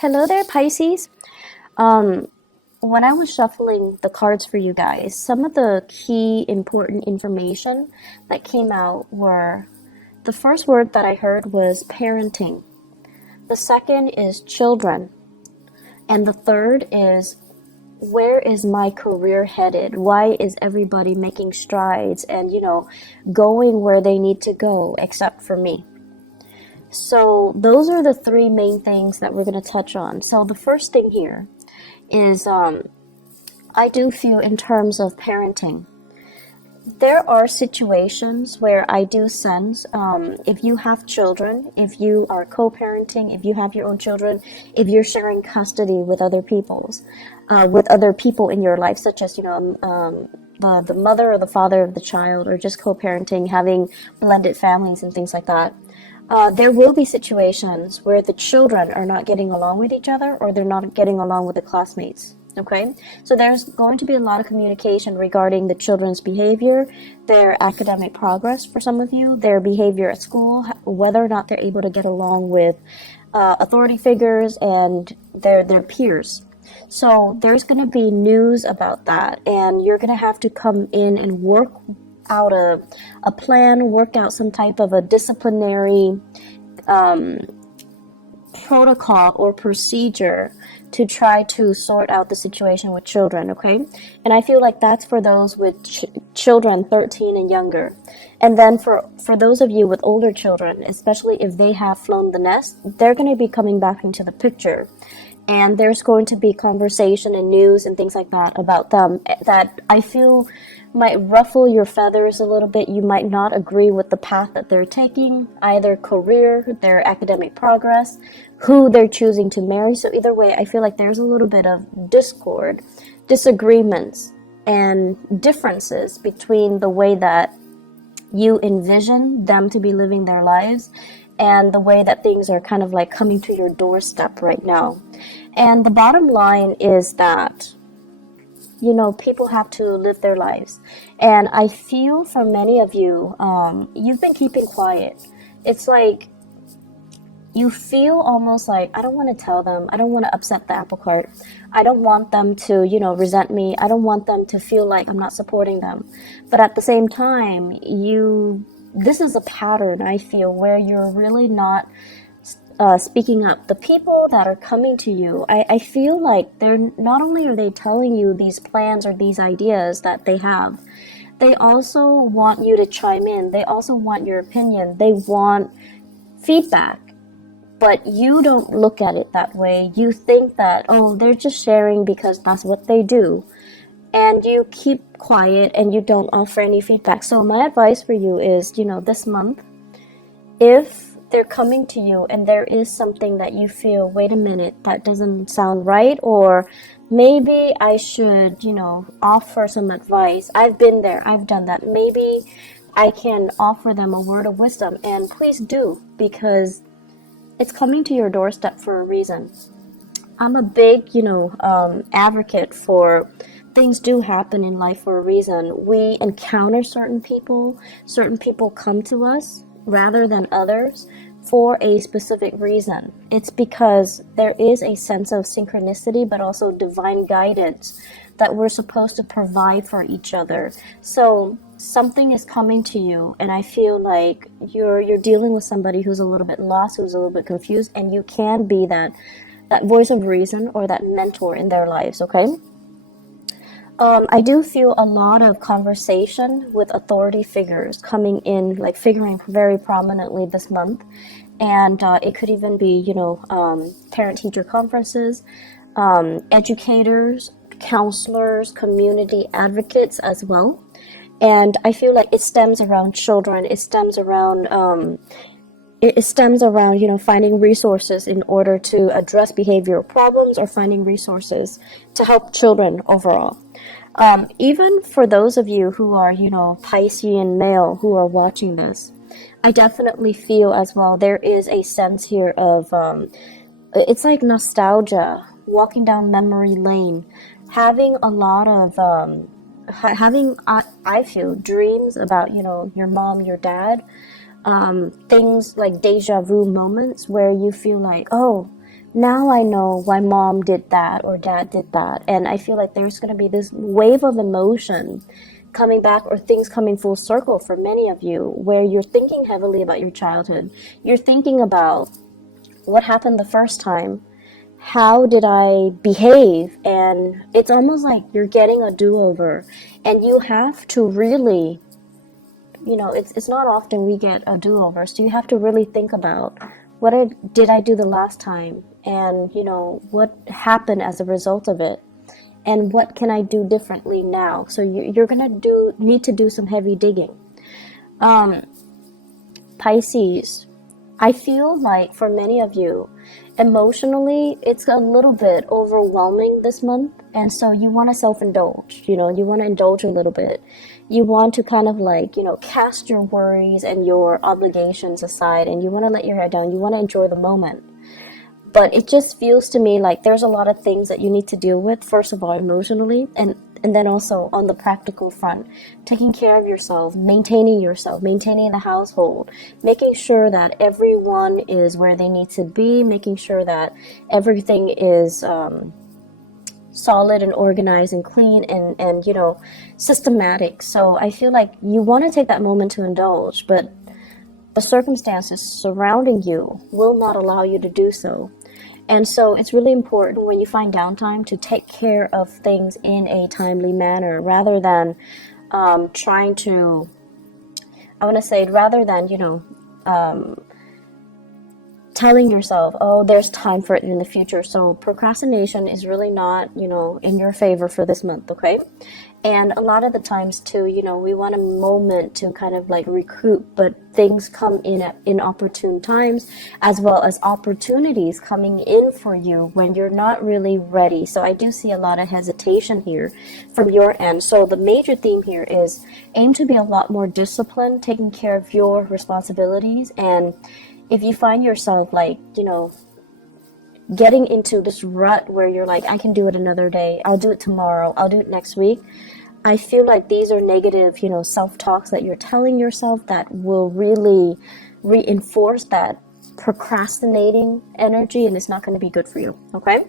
Hello there, Pisces. Um, when I was shuffling the cards for you guys, some of the key important information that came out were the first word that I heard was parenting. The second is children. And the third is where is my career headed? Why is everybody making strides and, going where they need to go except for me? So those are the three main things that we're going to touch on. So the first thing here is I do feel in terms of parenting. There are situations where I do sense if you have children, if you are co-parenting, if you have your own children, if you're sharing custody with with other people in your life, such as the mother or the father of the child, or just co-parenting, having blended families and things like that. There will be situations where the children are not getting along with each other, or they're not getting along with the classmates. Okay, so there's going to be a lot of communication regarding the children's behavior, their academic progress for some of you, their behavior at school, whether or not they're able to get along with authority figures and their peers. So there's going to be news about that, and you're going to have to come in and work out a plan, work out some type of a disciplinary protocol or procedure to try to sort out the situation with children, okay? And I feel like that's for those with children 13 and younger. And then for those of you with older children, especially if they have flown the nest, they're going to be coming back into the picture. And there's going to be conversation and news and things like that about them that I feel might ruffle your feathers a little bit. You might not agree with the path that they're taking, either career, their academic progress, who they're choosing to marry. So either way, I feel like there's a little bit of discord, disagreements, and differences between the way that you envision them to be living their lives and the way that things are kind of like coming to your doorstep right now. And the bottom line is that, people have to live their lives. And I feel for many of you, you've been keeping quiet. It's like you feel almost like, I don't want to tell them. I don't want to upset the apple cart. I don't want them to, resent me. I don't want them to feel like I'm not supporting them. But at the same time, this is a pattern, I feel, where you're really not speaking up. The people that are coming to you, I feel like they're not only are they telling you these plans or these ideas that they have, they also want you to chime in. They also want your opinion. They want feedback. But you don't look at it that way. You think that, oh, they're just sharing because that's what they do. And you keep quiet and you don't offer any feedback. So my advice for you is, this month, if they're coming to you and there is something that you feel, wait a minute, that doesn't sound right, or maybe I should, offer some advice. I've been there, I've done that. Maybe I can offer them a word of wisdom, and please do, because it's coming to your doorstep for a reason. I'm a big, advocate for things do happen in life for a reason. We encounter certain people come to us rather than others for a specific reason. It's because there is a sense of synchronicity, but also divine guidance that we're supposed to provide for each other. So something is coming to you, and I feel like you're dealing with somebody who's a little bit lost, who's a little bit confused, and you can be that voice of reason or that mentor in their lives, okay? I do feel a lot of conversation with authority figures coming in, like figuring very prominently this month. And it could even be, parent-teacher conferences, educators, counselors, community advocates as well. And I feel like it stems around children. It stems around, finding resources in order to address behavioral problems, or finding resources to help children overall. Even for those of you who are, Piscean male who are watching this, I definitely feel as well there is a sense here of, it's like nostalgia, walking down memory lane, having a lot of, I feel, dreams about, your mom, your dad, things like deja vu moments where you feel like, oh, now I know why mom did that or dad did that. And I feel like there's going to be this wave of emotion coming back, or things coming full circle for many of you, where you're thinking heavily about your childhood. You're thinking about what happened the first time. How did I behave? And it's almost like you're getting a do-over, and you have to really, it's not often we get a do-over, so you have to really think about what did I do the last time, and what happened as a result of it, and what can I do differently now. So you're gonna need to do some heavy digging. Pisces, I feel like for many of you, emotionally, it's a little bit overwhelming this month. And so you want to self-indulge, you want to indulge a little bit. You want to kind of like, cast your worries and your obligations aside, and you want to let your hair down. You want to enjoy the moment. But it just feels to me like there's a lot of things that you need to deal with, first of all, emotionally, and then also on the practical front, taking care of yourself, maintaining the household, making sure that everyone is where they need to be, making sure that everything is solid and organized and clean and systematic. So I feel like you want to take that moment to indulge, but the circumstances surrounding you will not allow you to do so. And so it's really important when you find downtime to take care of things in a timely manner, rather than telling yourself, oh, there's time for it in the future. So procrastination is really not, in your favor for this month, okay? And a lot of the times too, we want a moment to kind of like recoup, but things come in at inopportune times, as well as opportunities coming in for you when you're not really ready. So I do see a lot of hesitation here from your end. So the major theme here is aim to be a lot more disciplined, taking care of your responsibilities. And if you find yourself like, getting into this rut where you're like, I can do it another day, I'll do it tomorrow, I'll do it next week, I feel like these are negative, self-talks that you're telling yourself that will really reinforce that procrastinating energy, and it's not going to be good for you, okay?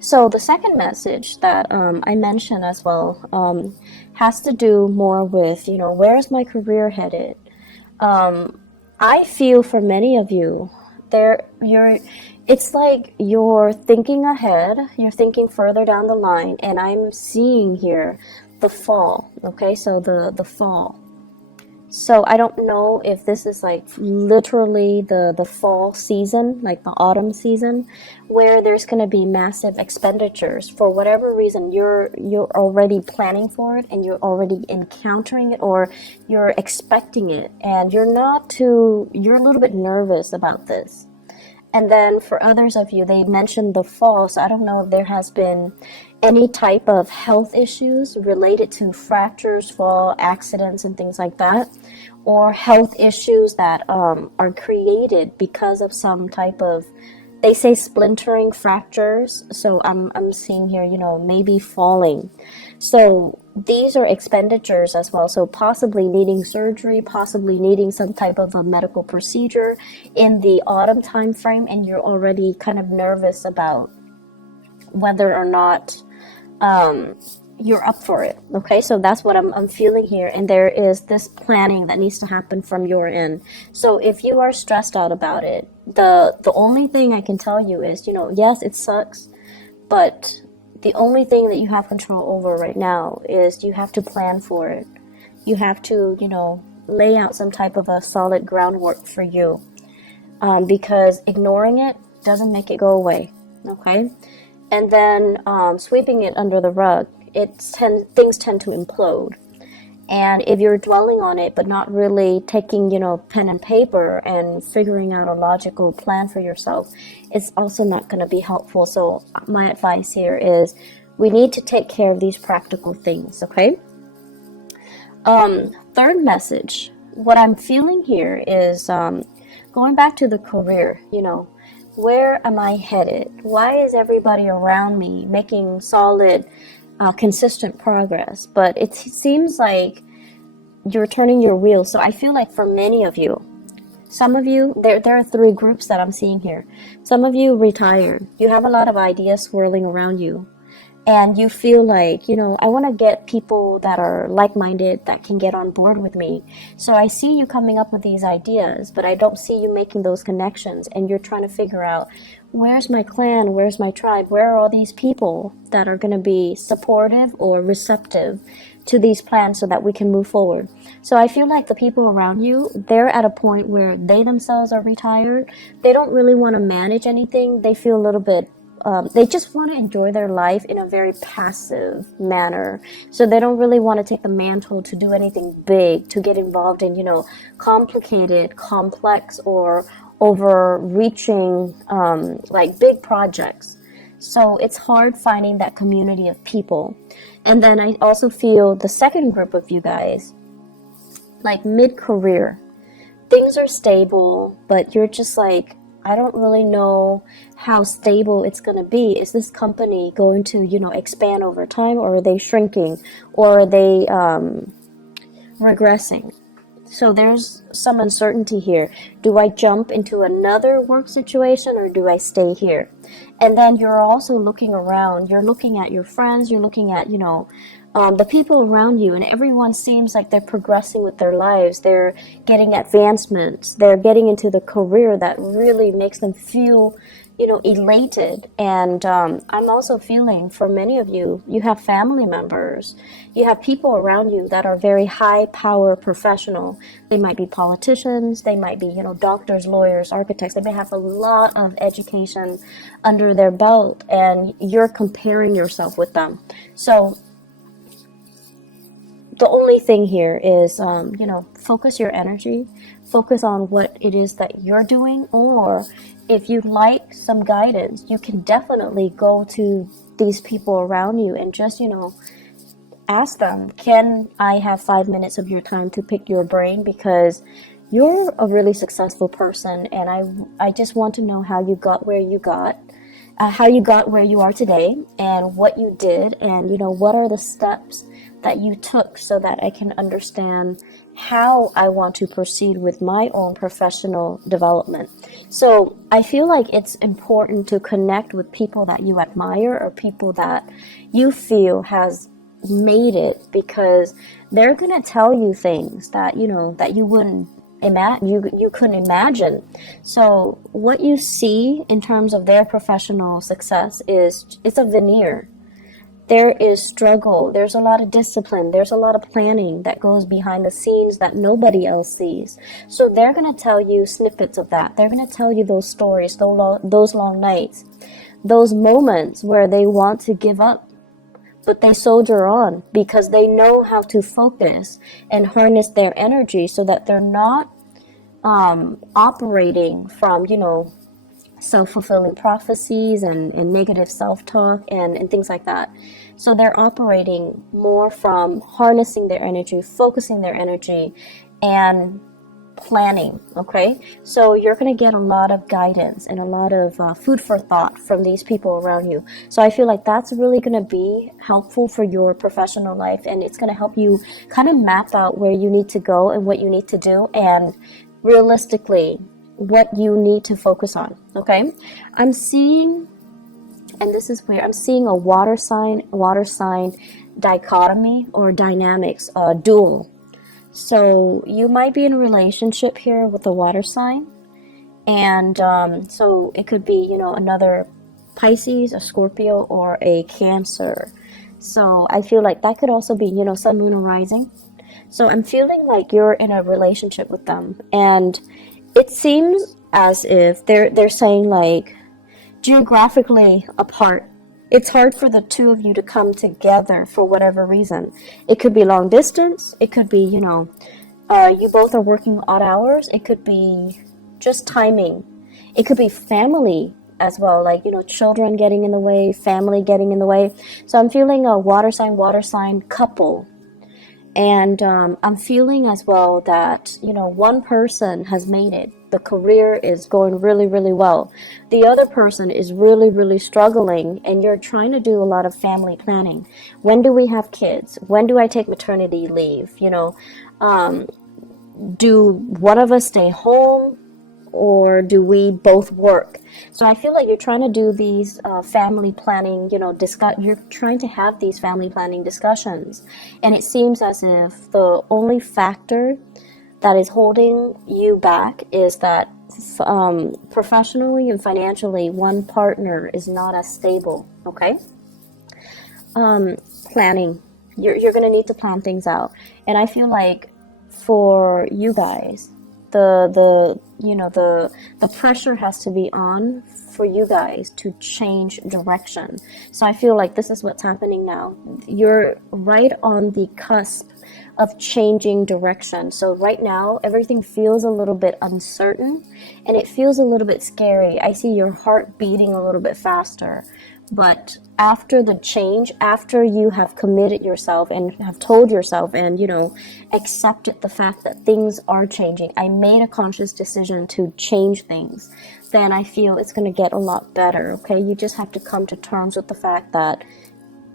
So the second message that I mentioned as well has to do more with, where's my career headed? I feel for many of you, it's like you're thinking ahead, you're thinking further down the line, and I'm seeing here the fall, okay? So the fall. So I don't know if this is like literally the fall season, like the autumn season, where there's going to be massive expenditures for whatever reason. You're already planning for it, and you're already encountering it, or you're expecting it, and you're a little bit nervous about this. And then for others of you, they mentioned the fall, so I don't know if there has been any type of health issues related to fractures, fall, accidents, and things like that, or health issues that are created because of some type of, they say splintering fractures. So I'm seeing here, maybe falling. So these are expenditures as well. So possibly needing surgery, possibly needing some type of a medical procedure in the autumn time frame, and you're already kind of nervous about whether or not you're up for it. Okay, so that's what I'm feeling here, and there is this planning that needs to happen from your end. So if you are stressed out about it, the only thing I can tell you is, yes, it sucks, but the only thing that you have control over right now is you have to plan for it. You have to, lay out some type of a solid groundwork for you, because ignoring it doesn't make it go away, okay? And then sweeping it under the rug, things tend to implode. And if you're dwelling on it but not really taking, pen and paper and figuring out a logical plan for yourself, it's also not going to be helpful. So my advice here is we need to take care of these practical things, okay? Third message, what I'm feeling here is going back to the career, where am I headed? Why is everybody around me making solid, consistent progress? But it seems like you're turning your wheels. So I feel like for many of you, Some of you, there are three groups that I'm seeing here. Some of you retired. You have a lot of ideas swirling around you. And you feel like, I want to get people that are like-minded that can get on board with me. So I see you coming up with these ideas, but I don't see you making those connections. And you're trying to figure out, where's my clan? Where's my tribe? Where are all these people that are going to be supportive or receptive to these plans so that we can move forward? So I feel like the people around you, they're at a point where they themselves are retired. They don't really want to manage anything. They feel a little bit they just want to enjoy their life in a very passive manner. So they don't really want to take the mantle to do anything big, to get involved in, complicated, complex, or overreaching, like big projects. So it's hard finding that community of people. And then I also feel the second group of you guys, like mid-career. Things are stable, but you're just like, I don't really know how stable it's going to be. Is this company going to, expand over time, or are they shrinking, or are they regressing? So there's some uncertainty here. Do I jump into another work situation, or do I stay here? And then you're also looking around. You're looking at your friends. You're looking at, the people around you, and everyone seems like they're progressing with their lives. They're getting advancements. They're getting into the career that really makes them feel, elated. And I'm also feeling, for many of you, you have family members. You have people around you that are very high power professional. They might be politicians. They might be, doctors, lawyers, architects. They may have a lot of education under their belt, and you're comparing yourself with them. So the only thing here is, focus your energy, focus on what it is that you're doing, or if you'd like some guidance, you can definitely go to these people around you and just, ask them, can I have 5 minutes of your time to pick your brain? Because you're a really successful person, and I just want to know how you got where you got. How you got where you are today, and what you did, and what are the steps that you took, so that I can understand how I want to proceed with my own professional development. So I feel like it's important to connect with people that you admire, or people that you feel has made it, because they're gonna tell you things that that you wouldn't you couldn't imagine. So what you see in terms of their professional success it's a veneer. There is struggle, there's a lot of discipline, there's a lot of planning that goes behind the scenes that nobody else sees. So they're going to tell you snippets of that. They're going to tell you those stories, those long nights, those moments where they want to give up, but they soldier on because they know how to focus and harness their energy so that they're not operating from, self-fulfilling prophecies and negative self-talk and things like that. So they're operating more from harnessing their energy, focusing their energy, and planning. Okay, so you're going to get a lot of guidance and a lot of food for thought from these people around you. So I feel like that's really going to be helpful for your professional life, and it's going to help you kind of map out where you need to go and what you need to do, and realistically what you need to focus on. Okay, I'm seeing, and this is weird, I'm seeing a water sign dichotomy or dynamics, dual. So you might be in a relationship here with a water sign, and so it could be, another Pisces, a Scorpio, or a Cancer. So I feel like that could also be, Sun, Moon, or Rising. So I'm feeling like you're in a relationship with them, and it seems as if they're saying, like, geographically apart, it's hard for the two of you to come together for whatever reason. It could be long distance. It could be, you both are working odd hours. It could be just timing. It could be family as well, like, children getting in the way, family getting in the way. So I'm feeling a water sign couple. And I'm feeling as well that, one person has made it. The career is going really, really well. The other person is really, really struggling, and you're trying to do a lot of family planning. When do we have kids? When do I take maternity leave? Do one of us stay home? or do we both work? So I feel like you're trying to do these family planning, you're trying to have these family planning discussions. And it seems as if the only factor that is holding you back is that professionally and financially, one partner is not as stable, okay? Planning. You're going to need to plan things out. And I feel like for you guys, the pressure has to be on for you guys to change direction. So I feel like this is what's happening now. You're right on the cusp of changing direction. So right now, everything feels a little bit uncertain and it feels a little bit scary. I see your heart beating a little bit faster. But after the change, after you have committed yourself and have told yourself and, accepted the fact that things are changing, I made a conscious decision to change things, then I feel it's going to get a lot better, okay? You just have to come to terms with the fact that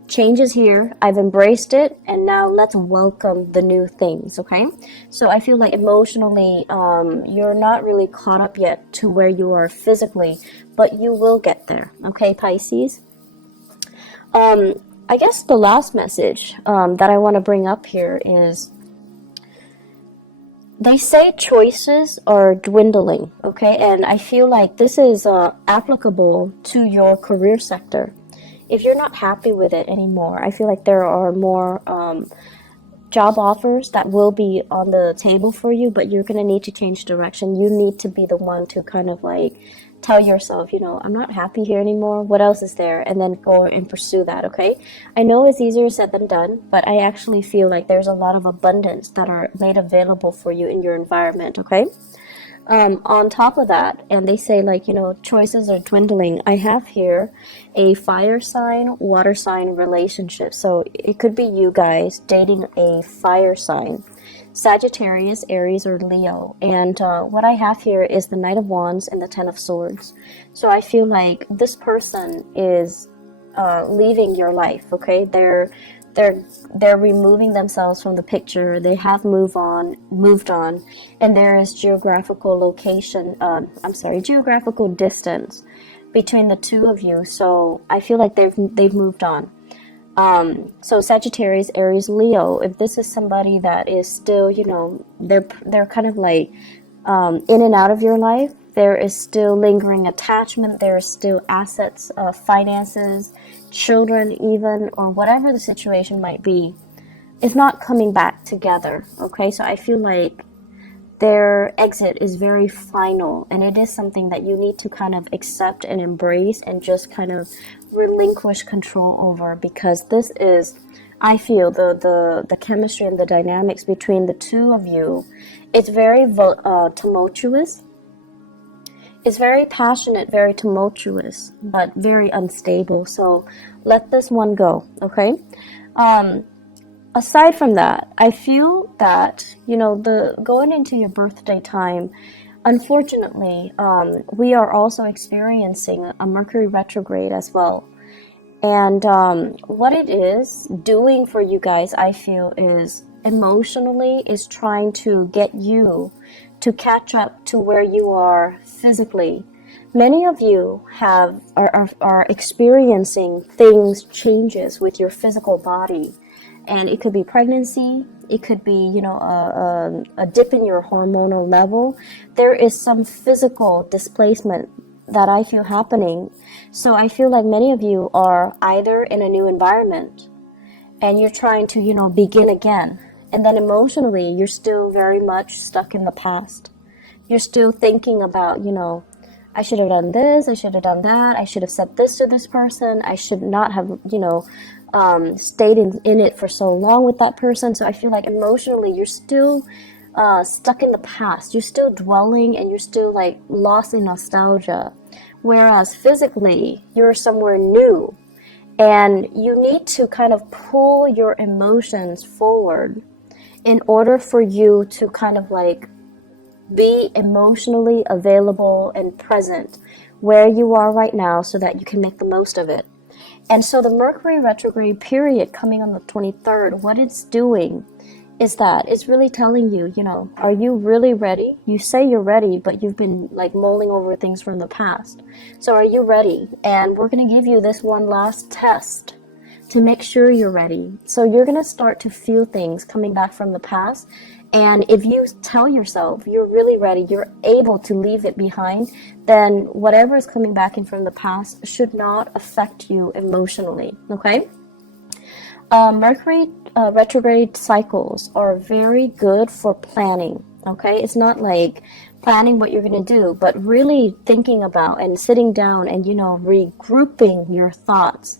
change is here, I've embraced it, and now let's welcome the new things, okay? So I feel like emotionally, you're not really caught up yet to where you are physically, but you will get there, okay, Pisces? I guess the last message that I want to bring up here is, they say choices are dwindling, okay? And I feel like this is applicable to your career sector. If you're not happy with it anymore, I feel like there are more job offers that will be on the table for you, but you're going to need to change direction. You need to be the one to kind of like tell yourself, I'm not happy here anymore. What else is there? And then go and pursue that, okay? I know it's easier said than done, but I actually feel like there's a lot of abundance that are made available for you in your environment, okay? On top of that, and they say like, choices are dwindling. I have here a fire sign, water sign relationship. So it could be you guys dating a fire sign, Sagittarius, Aries, or Leo. And what I have here is the Knight of Wands and the Ten of Swords. So I feel like this person is leaving your life, okay? They're removing themselves from the picture. They have moved on, and there is geographical distance between the two of you. So I feel like they've moved on. So Sagittarius, Aries, Leo, if this is somebody that is still, they're kind of like in and out of your life, there is still lingering attachment, there is still assets, finances, children even, or whatever the situation might be, if not coming back together, okay? So I feel like their exit is very final, and it is something that you need to kind of accept and embrace and just kind of relinquish control over, because this is, I feel, the chemistry and the dynamics between the two of you. It's very tumultuous. It's very passionate, very tumultuous, but very unstable. So let this one go, okay? Aside from that, I feel that, the going into your birthday time, unfortunately, we are also experiencing a Mercury retrograde as well. And what it is doing for you guys, I feel, is emotionally is trying to get you to catch up to where you are physically. Many of you are experiencing changes with your physical body. And it could be pregnancy, it could be, a dip in your hormonal level. There is some physical displacement that I feel happening. So I feel like many of you are either in a new environment and you're trying to, begin again. And then emotionally, you're still very much stuck in the past. You're still thinking about, I should have done this, I should have done that, I should have said this to this person, I should not have, stayed in it for so long with that person. So I feel like emotionally, you're still stuck in the past. You're still dwelling and you're still like lost in nostalgia. Whereas physically, you're somewhere new. And you need to kind of pull your emotions forward in order for you to kind of like be emotionally available and present where you are right now so that you can make the most of it. And so the Mercury retrograde period coming on the 23rd, what it's doing is that it's really telling you, you know, are you really ready? You say you're ready, but you've been like mulling over things from the past. So are you ready? And we're going to give you this one last test to make sure you're ready. So you're going to start to feel things coming back from the past. And if you tell yourself you're really ready, you're able to leave it behind, then whatever is coming back in from the past should not affect you emotionally, okay? Mercury retrograde cycles are very good for planning, okay? It's not like planning what you're going to do, but really thinking about and sitting down and, you know, regrouping your thoughts,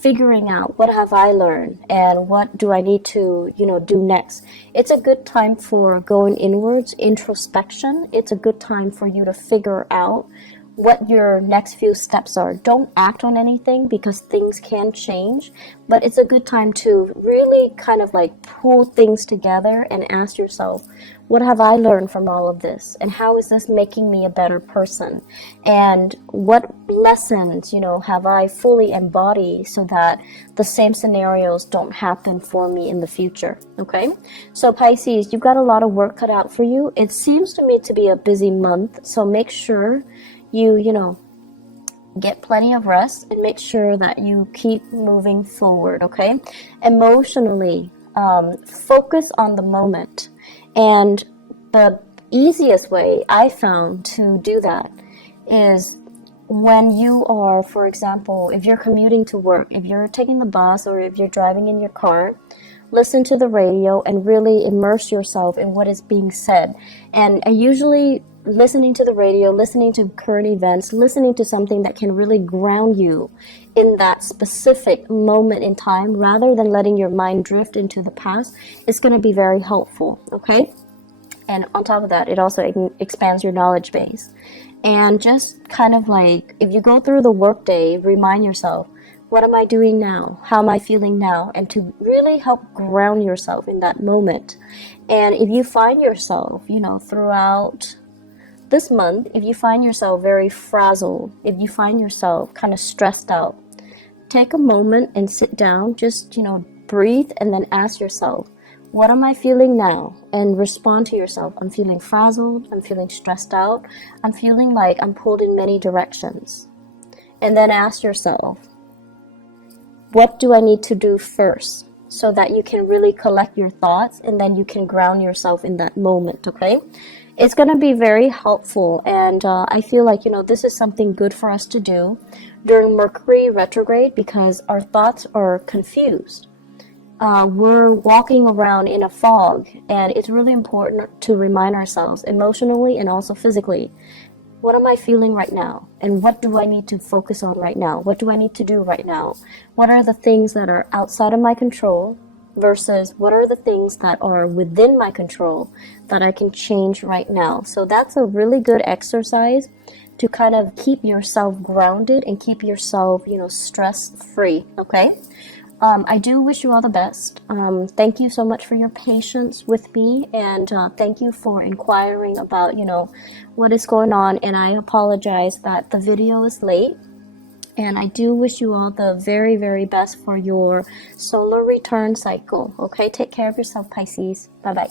figuring out what have I learned and what do I need to, you know, do next. It's a good time for going inwards, introspection. It's a good time for you to figure out what your next few steps are. Don't act on anything because things can change, but it's a good time to really kind of like pull things together and ask yourself, what have I learned from all of this? And how is this making me a better person? And what lessons, you know, have I fully embodied so that the same scenarios don't happen for me in the future? Okay? So Pisces, you've got a lot of work cut out for you. It seems to me to be a busy month, so make sure you know, get plenty of rest and make sure that you keep moving forward, okay? Emotionally, focus on the moment. And the easiest way I found to do that is when you are, for example, if you're commuting to work, if you're taking the bus or if you're driving in your car, listen to the radio and really immerse yourself in what is being said. And I usually listening to the radio, listening to current events, listening to something that can really ground you in that specific moment in time rather than letting your mind drift into the past is going to be very helpful, okay? And on top of that, it also expands your knowledge base. And just kind of like, if you go through the workday, remind yourself, what am I doing now? How am I feeling now? And to really help ground yourself in that moment. And if you find yourself, you know, throughout this month, if you find yourself very frazzled, if you find yourself kind of stressed out, take a moment and sit down, just, you know, breathe and then ask yourself, what am I feeling now? And respond to yourself. I'm feeling frazzled. I'm feeling stressed out. I'm feeling like I'm pulled in many directions. And then ask yourself, what do I need to do first? So that you can really collect your thoughts and then you can ground yourself in that moment, okay? It's going to be very helpful, and I feel like, you know, this is something good for us to do during Mercury retrograde because our thoughts are confused. We're walking around in a fog, and it's really important to remind ourselves emotionally and also physically, what am I feeling right now? And what do I need to focus on right now? What do I need to do right now? What are the things that are outside of my control versus what are the things that are within my control that I can change right now? So that's a really good exercise to kind of keep yourself grounded and keep yourself, you know, stress-free, okay? I do wish you all the best. Thank you so much for your patience with me, and thank you for inquiring about, you know, what is going on. And I apologize that the video is late. And I do wish you all the very, very best for your solar return cycle. Okay, take care of yourself, Pisces. Bye-bye.